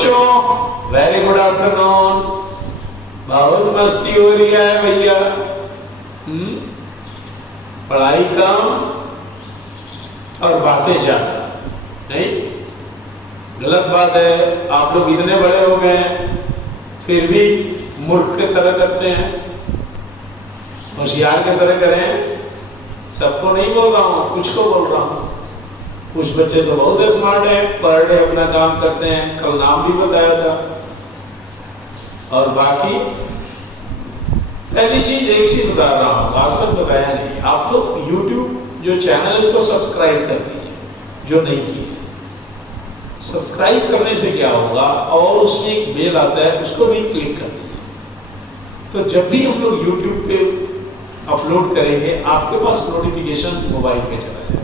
बच्चों, very good afternoon. बहुत मस्ती हो रही है भैया। पढ़ाई कम और बातें ज्यादा, नहीं? गलत बात है। आप लोग इतने बड़े हो गए हैं फिर भी मूर्ख की तरह करते हैं। होशियार की तरह करें। सबको नहीं बोल रहा हूँ, कुछ को बोल रहा हूँ। कुछ बच्चे तो बहुत स्मार्ट हैं, पढ़ रहे अपना काम करते हैं, कल नाम भी बताया था। और बाकी पहली चीज एक चीज बता रहा हूँ, आज तक बताया नहीं। आप लोग YouTube जो चैनल है उसको सब्सक्राइब कर दीजिए, जो नहीं किए। सब्सक्राइब करने से क्या होगा, और उसमें एक बेल आता है, उसको भी क्लिक कर दीजिए। तो जब भी हम लोग YouTube पे अपलोड करेंगे आपके पास नोटिफिकेशन मोबाइल पे चला जाएगा।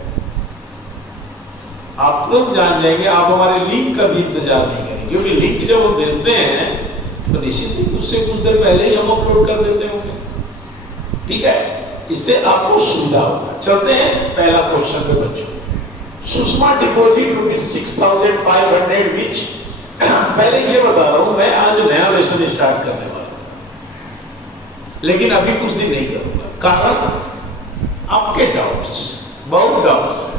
आप तुरंत जान जाएंगे। आप हमारे लिंक का भी इंतजार नहीं करेंगे, क्योंकि लिंक जब हम भेजते हैं तो निश्चित ही उससे कुछ देर पहले ही हम अपलोड कर देते होंगे। ठीक है, इससे आपको सुविधा होगा। चलते हैं पहला क्वेश्चन पे बच्चों। सुषमा डिपॉजिट ₹6,500 विच पहले ये बता रहा हूं, मैं आज नया लेसन स्टार्ट करने वाला था, लेकिन अभी कुछ दिन नहीं करूंगा। कारण आपके डाउट्स, बहुत डाउट्स हैं।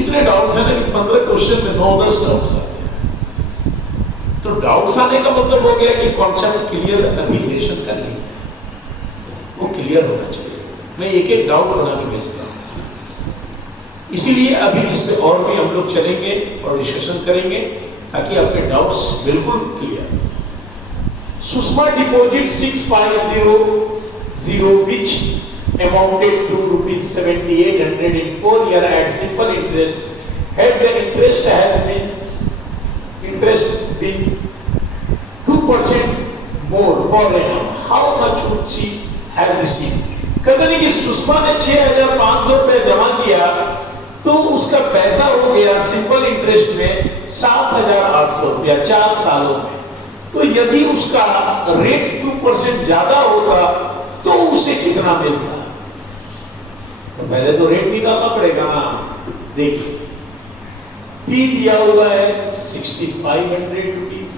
इतने डाउट्स हैं कि 15 क्वेश्चन में 9-10 डाउट्स आते हैं। तो डाउट्स आने का मतलब हो गया कि कॉन्सेप्ट क्लियर अभी लेसन का नहीं है, वो क्लियर होना चाहिए। मैं एक एक डाउट बना के भेजता हूँ। इसीलिए अभी इस पे और भी हम लोग चलेंगे और डिस्कशन करेंगे ताकि आपके डाउट्स बिल्कुल clear. Sushma deposit 6,500 which amounted to ₹7,800 in 4 years at simple interest. Had the interest been 2% more per annum, how much would she have received? कहते हैं कि सुषमा ने 6,500 रुपए जमा किया तो उसका पैसा हो गया सिंपल इंटरेस्ट में 7,800 रुपया 4 सालों में। तो यदि उसका रेट 2% ज्यादा होता तो उसे कितना मिलता? तो पहले तो रेट निकालना पड़ेगा ना। देखिए, पी दिया हुआ है 6,500 रुपीज,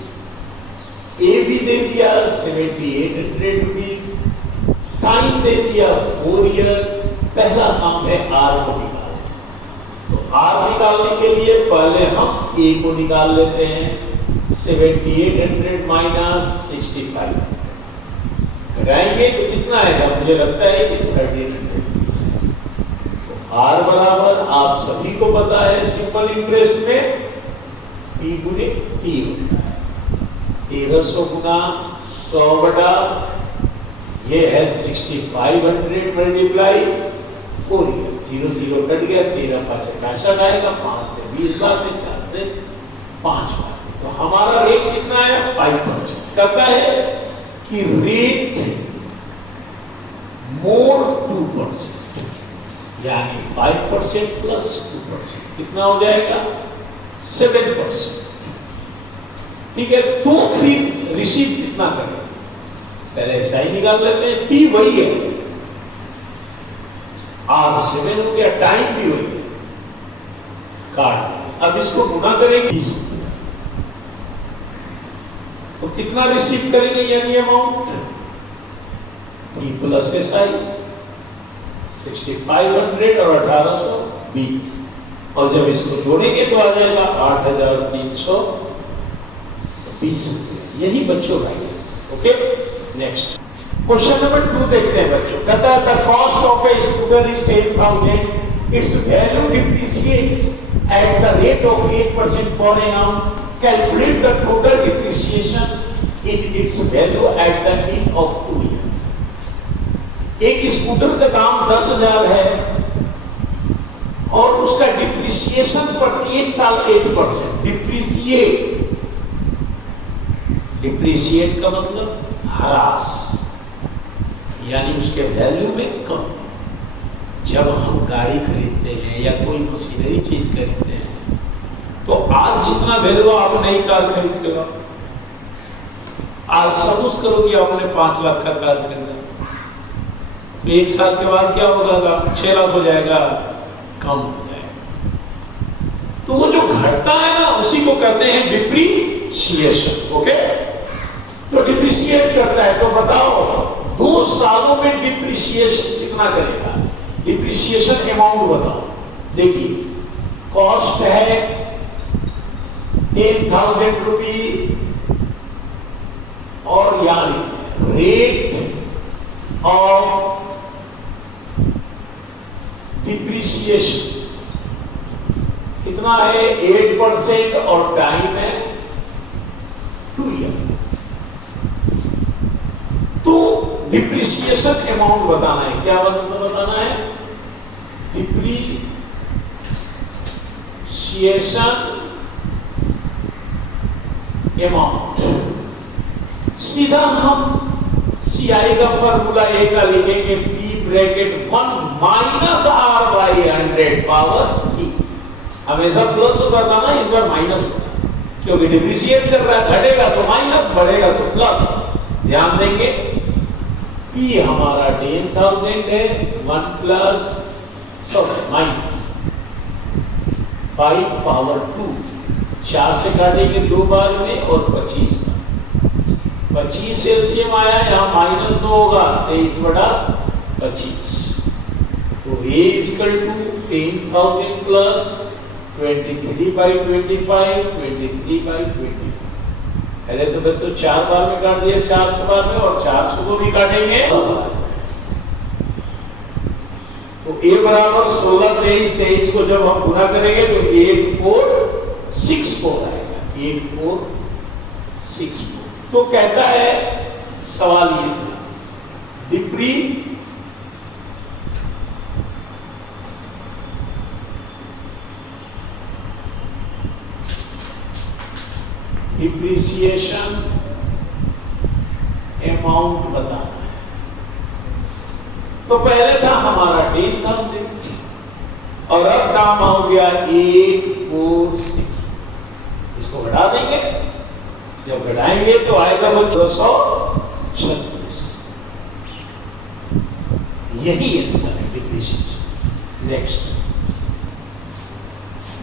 ए भी दे दिया 7,800 रुपीज, टाइम दे दिया 4 ईयर। पहला काम है आर को निकालना। तो आर निकालने के लिए पहले हम ए को निकाल लेते हैं। 7,800 माइनस 65 घटाएंगे तो कितना आएगा? मुझे लगता है कि 1,300। आर बराबर आप सभी को पता है सिंपल इंटरेस्ट में पी गुने टी होता है। 1300 गुना 100 बटा ये है 6,500 मल्टीप्लाई 4 ईयर। 0 0 कट गया, 13 5 65 आएगा। 5 से 20 बार में 4 से 5 बार। तो हमारा रेट कितना है? 5%। कहता है कि रेट मोर 2%, यानी 5% प्लस 2% कितना हो जाएगा? 7%। ठीक है, तो फिर रिसीव कितना करें? पहले ऐसा ही निकाल लेते हैं। पी वही है, आर 7 हो गया, टाइम भी वही है, काट। अब इसको गुना करेंगे 20, तो कितना रिसीव करेंगे? यानी amount P plus S I 6,500 और 1,820, और जब इसको जोड़ेंगे तो आ जाएगा 8,320। यही बच्चों भाई। ओके, नेक्स्ट क्वेश्चन नंबर 2 देखते हैं बच्चों। कहता है the cost of a scooter is 10,000, its value depreciates at the rate of 8% per annum, calculate the total depreciation in its value at the end of 2 year. एक scooter का दाम 10,000 है और उसका डिप्रिसिएशन प्रत्येक साल 8%। डिप्रिशिएट का मतलब ह्रास, यानी उसके वैल्यू में कमी। जब हम गाड़ी खरीदते हैं या कोई मशीनरी चीज खरीदते हैं तो आज जितना वैल्यू आप नई कार खरीद के लो, आज सपोज करो कि आपने 5 लाख का कार खरीदा, तो 1 साल के बाद क्या होगा? 6 लाख हो जाएगा, कम हो जाएगा। तो वो जो घटता है ना, उसी को कहते हैं डिप्री डिप्रिसिएशन। ओके, तो डिप्रिसिएट करता है, तो बताओ 2 सालों में डिप्रिसिएशन कितना करेगा? डिप्रिसिएशन अमाउंट बताओ। देखिए, कॉस्ट है 10,000 रुपी और यानी रेट ऑफ डिप्रिसिएशन कितना है? 8% और टाइम है 2 ईयर। तो डिप्रिसिएशन अमाउंट बताना है। क्या बताना है? Depreciation amount. सीधा हम सीआई का फॉर्मूला ए का लिखेंगे, P bracket 1 minus R by 100 power E. हमेशा प्लस होता था ना, इस बार माइनस होगा, क्योंकि डिप्रिशिएट कर रहा है, घटेगा तो माइनस, बढ़ेगा तो प्लस। ध्यान देंगे, पी हमारा 10,000 है, 1 प्लस माइनस 5 पावर 2, 4 से काटेंगे 2 बार में और 25 एलसीएम आया, यहाँ माइनस 2 होगा, 23/25। तो ए इक्वल टू 10,000 प्लस 23/25, 23/25। पहले तो बच्चों 4 बार में काट दिया, 400 बार में, और 400 को भी काटेंगे। तो a बराबर 16, 23 को जब हम गुना करेंगे तो 8464 आएगा, 8464। तो कहता है सवाल ये था, डिप्रिसिएशन अमाउंट बताना है। तो पहले था हमारा 10,000 और अब काम हो गया 846। इसको घटा देंगे, जब घटाएंगे तो आएगा वो 236। यही आंसर है डिप्रिसिएशन। नेक्स्ट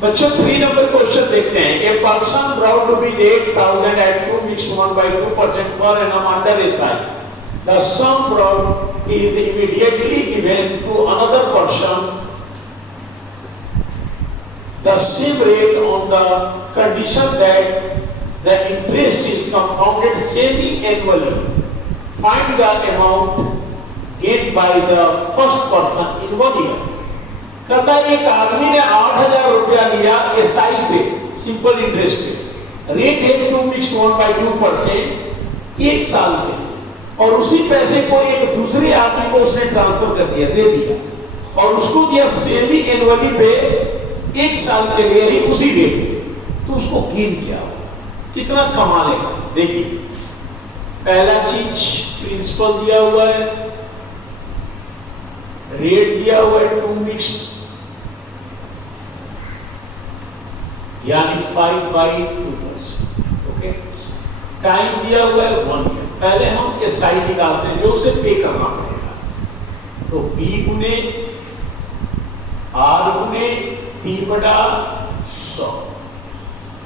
बच्चों 3 नंबर क्वेश्चन देखते हैं। A person borrowed to be 8,000 at 2 mixed 1/2% per annum under a side. The sum brought is immediately given to another person the same rate on the condition that the interest is compounded semi-annually. Find the amount gained by the first person in 1 year. कहता है एक आदमी ने 8,000 रुपया लिया SI पे, simple interest पे, rate है 2 mixed 1/2%, 1 साल पे, और उसी पैसे को एक दूसरे आदमी को उसने ट्रांसफर कर दिया, दे दिया, और उसको दिया सेमी एनुअली पे 1 साल के लिए ही उसी रेट पे। तो उसको गेन क्या होगा, कितना कमा लेगा? देखिए, पहला चीज प्रिंसिपल दिया हुआ है, रेट दिया हुआ है 2 mixed यानी 5/2%। ओके, टाइम दिया हुआ है 1 ईयर। पहले हम एसआई निकालते हैं जो उसे पे करना पड़ेगा। तो P गुने R गुने T/100,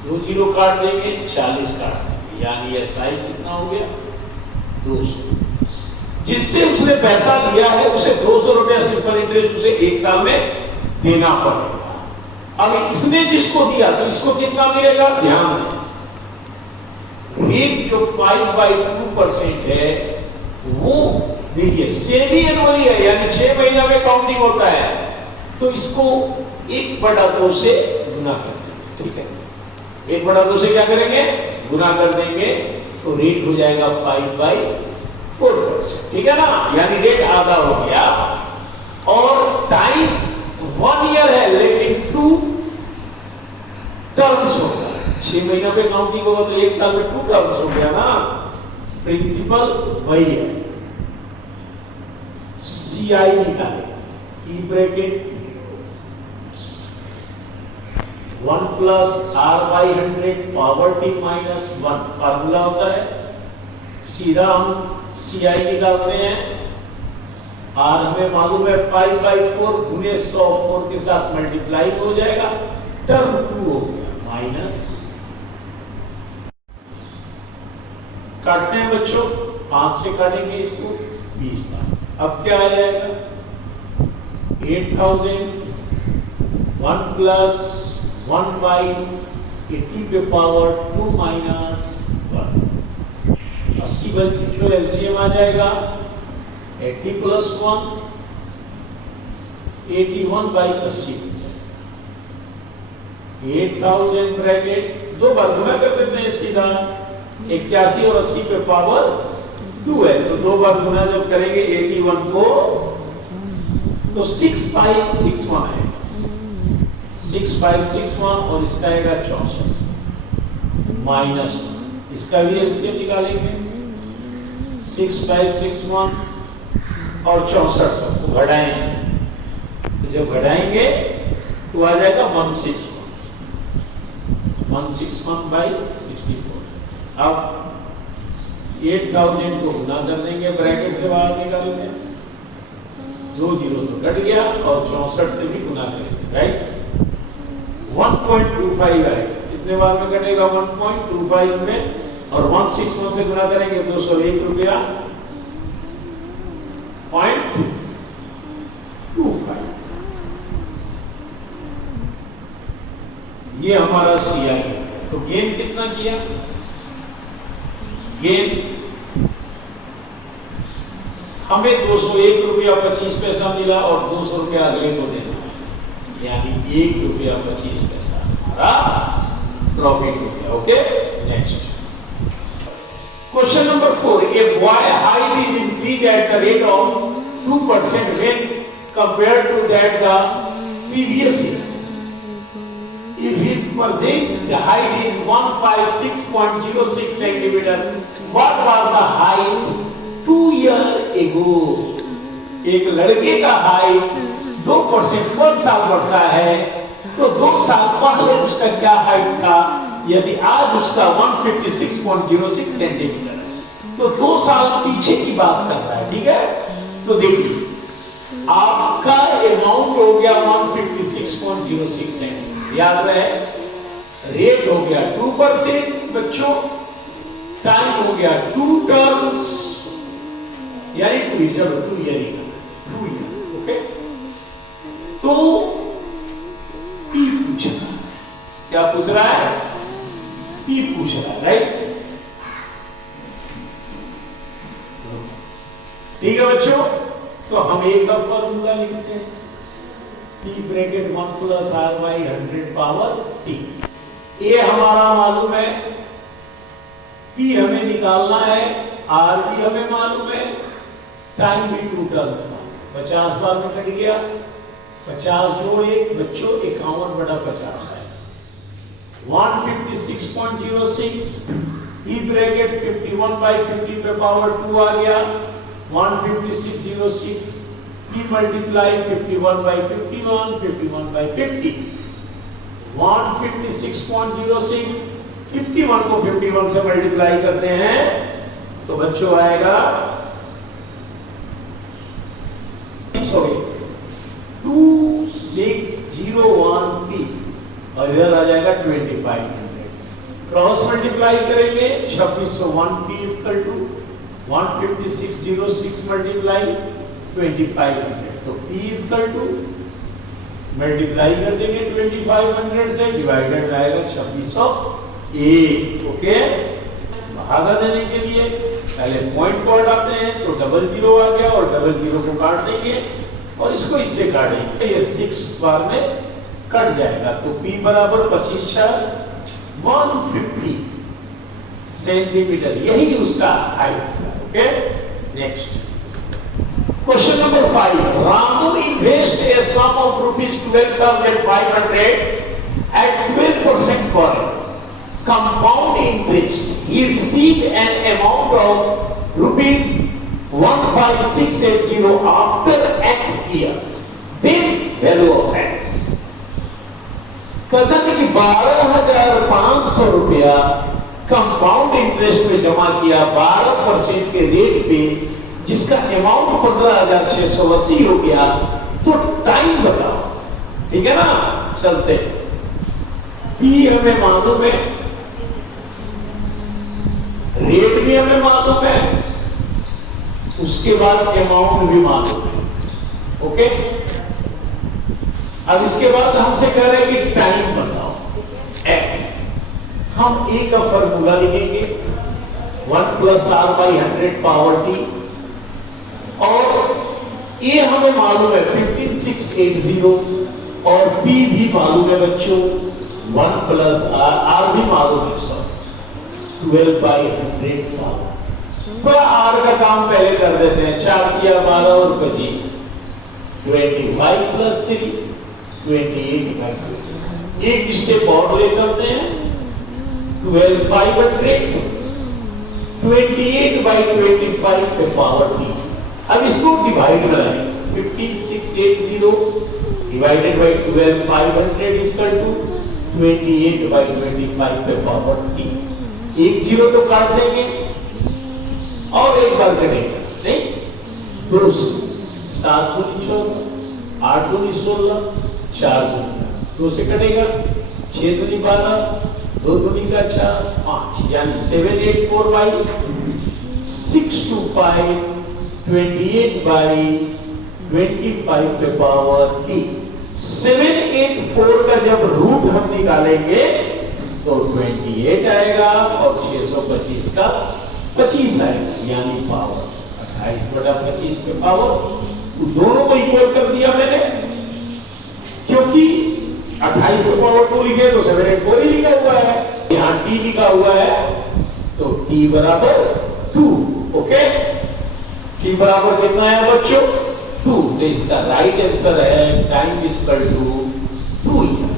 2 0 काट देंगे, 40 काट देंगे, यानी एसआई कितना हो गया? 200। जिससे उसने पैसा लिया है उसे 200 रुपया सिंपल इंटरेस्ट उसे 1 साल में देना पड़ेगा। अब इसने जिसको दिया तो इसको कितना मिलेगा? ध्यान दें, रेट जो 5/2% है वो देखिए सेमी एनुअली है, यानी 6 महीना में काउंटिंग होता है, तो इसको 1/2 से गुना कर देंगे। ठीक है, 1/2 से क्या करेंगे? गुना कर देंगे, तो रेट हो जाएगा 5/4%। ठीक है ना, यानी रेट आधा हो गया, और टाइम 1 ईयर है लेकिन 2 टर्म्स होगा। 6 महीना में काउंटिंग होगा तो 1 साल में 2 टर्म्स हो गया ना। प्रिंसिपल वही है, सीआई निकाले, E bracket 1 plus R/100 power T minus 1 formula होता है। सीधा हम सीआई निकालते हैं, R हमें मालूम है 5/4 गुने 100, 4 के साथ मल्टीप्लाई हो जाएगा, टर्म 2 हो गया माइनस काटते हैं बच्चों, 5 से काटेंगे इसको 20 बार। अब क्या आ जाएगा 8000 1 प्लस 1 बाई 80 पे पावर 2 माइनस 1। 80 बच्चों एलसीएम आ जाएगा 80 प्लस 1 81 बाई 80। 8000 ब्रैकेट 2 बार गुना कर देते हैं सीधा, 81 और 80 पे पावर 2 है, तो 2 बार गुना जब करेंगे 81 को तो 6561 है, 6561 और इसका आएगा 64 माइनस, इसका भी एलसीएम निकालेंगे 6561 और 64 को घटाएंगे, तो जब घटाएंगे तो आ जाएगा 161 बाई 64। अब 8000 को गुना कर देंगे, ब्रैकेट से बाहर निकाल देंगे, 2 जीरो तो कट गया और 64 से भी गुना करेंगे, राइट। 1.25 है, कितने बार में कटेगा 1.25 में, और 161 से गुना करेंगे 201 रुपया 0.25। ये हमारा सीआई है। तो गेन कितना किया, गेन हमें 201 रुपया 25 पैसा मिला और 200 रुपया अगले को देना, यानी 1 रुपया 25 पैसा हमारा प्रॉफिट हो गया। Okay, next question number 4। A boy height is increase at the rate of 2% when compared to that the previous year. If his present height is 156.06 centimeter, what was the height 2 years ago? एक लड़के का height 2% 1 साल बढ़ता है, तो 2 साल पहले उसका क्या हाइट था? यदि आज उसका 156.06 सेंटीमीटर है, तो 2 साल पीछे की बात कर रहा है, ठीक है। तो देखिए आपका अमाउंट हो गया 156.06 सेंटीमीटर, याद रहे, रेट हो गया 2% बच्चों, टाइम हो गया 2 टर्म्स, यानी 2 ईयर, 2 ईयर, ओके। तो पी पूछ रहा है, क्या पूछ रहा है? पी पूछ रहा है, राइट। ठीक है बच्चों, तो हम एक का फॉर्मूला लिखते हैं, P bracket 1 plus R by 100 power T। ये हमारा मालूम है, P हमें निकालना है, R भी हमें मालूम है, टाइम भी 2 टर्म्स का 50 बार में कट गया, 50 जोड़ 1 बच्चों 51/50 है, 156.06। P ब्रैकेट 51 बाई 50 पे पावर 2 आ गया, 156.06। P multiply 51 by 51, 51 by 50, 156.06। 51 को 51 से मल्टीप्लाई करते हैं तो बच्चों आएगा 2601P, और इधर आ जाएगा 2500। क्रॉस मल्टीप्लाई करेंगे 2601P इक्वल टू 156.06 मल्टीप्लाई 2500, तो P इक्वल टू मल्टीप्लाई कर देंगे 2500 से, डिवाइडेड आएगा 2601। ओके, भागा देने के लिए पहले पॉइंट को हटाते हैं, तो 00 आ गया और 00 को काट देंगे और इसको इससे काटेंगे, ये 6 बार में कट जाएगा, तो P बराबर 150 सेंटीमीटर, यही उसका हाइट था। Okay, next question number 5। Ramu invest a sum of ₹12,500 at 12% per compound interest. He received an amount of ₹15,680 after X year. Then value of X. कहता है कि 12,500 रुपया कंपाउंड इंटरेस्ट में जमा किया 12% के रेट पे, जिसका अमाउंट 15,680 हो गया, तो टाइम बताओ, ठीक है ना। चलते P हमें मालूम है, P रेट भी हमें मालूम है, उसके बाद अमाउंट भी मालूम है। ओके, अब इसके बाद हमसे कह रहे हैं कि टाइम बताओ x। हम ए का फॉर्मूला लिखेंगे 1 + r/100 पावर t, और ये हमें मालूम है 15680, और p भी मालूम है बच्चों 1 + r भी मालूम है, सर 12/100 पावर। थोड़ा r का काम पहले कर देते हैं, 4 × 12 और 25, 25 + 3 28/2। एक स्टेप और ले चलते हैं, 12/500 28/25 पे पावर t। अब इसको डिवाइड करें, 15680 डिवाइडेड बाय 12/500 इक्वल टू 28/25 पे पावर t। एक जीरो तो काट देंगे और एक बार करेंगे, नहीं 2 7 × 14 8 × 16 4 2 से कटेगा, 6 × 12 2 × 4 5, यानी 784/625 28/25 पे पावर t। 784 का जब रूट हम निकालेंगे तो 28 आएगा, और 625 का 25 आएगा, यानी पावर 28/25 पे पावर। तो दोनों को इक्वल कर दिया मैंने, क्योंकि 28 पे पावर 2 लिखे तो 784 ही लिखा हुआ है, यहाँ t लिखा हुआ है, तो t = 2। ओके, t बराबर कितना है बच्चों? 2। तो इसका राइट आंसर है टाइम = 2 ईयर।